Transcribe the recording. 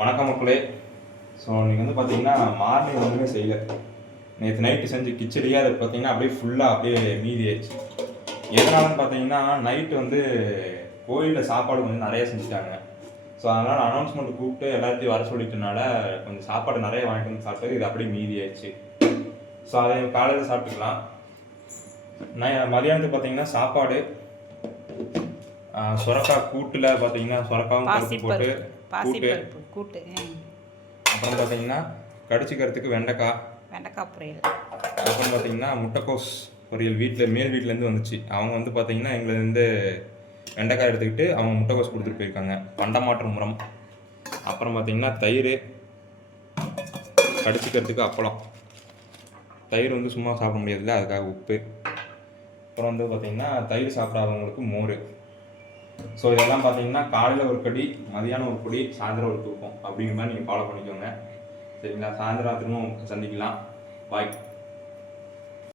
வணக்கம் மக்களே. ஸோ நீங்கள் வந்து பார்த்தீங்கன்னா மார்னிங் ஒன்றுமே செய்யலை. நேற்று நைட்டு செஞ்சு கிச்சடியே அதை பார்த்தீங்கன்னா அப்படியே ஃபுல்லாக அப்படியே மீதி ஆயிடுச்சு. எதனாலன்னு பார்த்தீங்கன்னா நைட்டு வந்து கோயிலில் சாப்பாடு கொஞ்சம் நிறைய செஞ்சுட்டாங்க. ஸோ அதனால் அனௌன்ஸ்மெண்ட் கூப்பிட்டு எல்லாத்தையும் வர சொல்லிட்டனால கொஞ்சம் சாப்பாடு நிறைய வாங்கிட்டு வந்து சாப்பிட்டு இது அப்படியே மீதி ஆயிடுச்சு. ஸோ அதை காலையில் சாப்பிட்டுக்கலாம். மதியானத்துக்கு பார்த்தீங்கன்னா சாப்பாடு சுரக்காய் கூட்டில் பார்த்தீங்கன்னா சுரக்காவும் பருப்பு போட்டு கூட்டு. அப்புறம் பார்த்தீங்கன்னா கடிச்சிக்கிறதுக்கு வெண்டைக்காய் பொரியல். அப்புறம் பார்த்தீங்கன்னா முட்டைக்கோஸ் பொரியல் மேல் வீட்டிலேருந்து வந்துச்சு. அவங்க வந்து பார்த்தீங்கன்னா எங்களுக்கு வெண்டைக்காய் எடுத்துக்கிட்டு அவங்க முட்டைக்கோஸ் கொடுத்துட்டு போயிருக்காங்க. பண்டமாற்று முறம். அப்புறம் பார்த்தீங்கன்னா தயிர், கடிச்சிக்கிறதுக்கு அப்பளம். தயிர் வந்து சும்மா சாப்பிட முடியாதுல்ல, அதுக்காக உப்பு. அப்புறம் வந்து பார்த்தீங்கன்னா தயிர் சாப்பிடாதவங்களுக்கு மோர். ஸோ இதெல்லாம் பார்த்தீங்கன்னா காலையில் ஒரு கடி, மதியானம் ஒரு கடி, சாயந்தரம் ஒரு தூக்கம் அப்படிங்கிற மாதிரி நீங்கள் ஃபாலோ பண்ணிக்கோங்க. சரிங்களா? சாயந்தரம் திரும்பவும் சந்திக்கலாம். பாய்.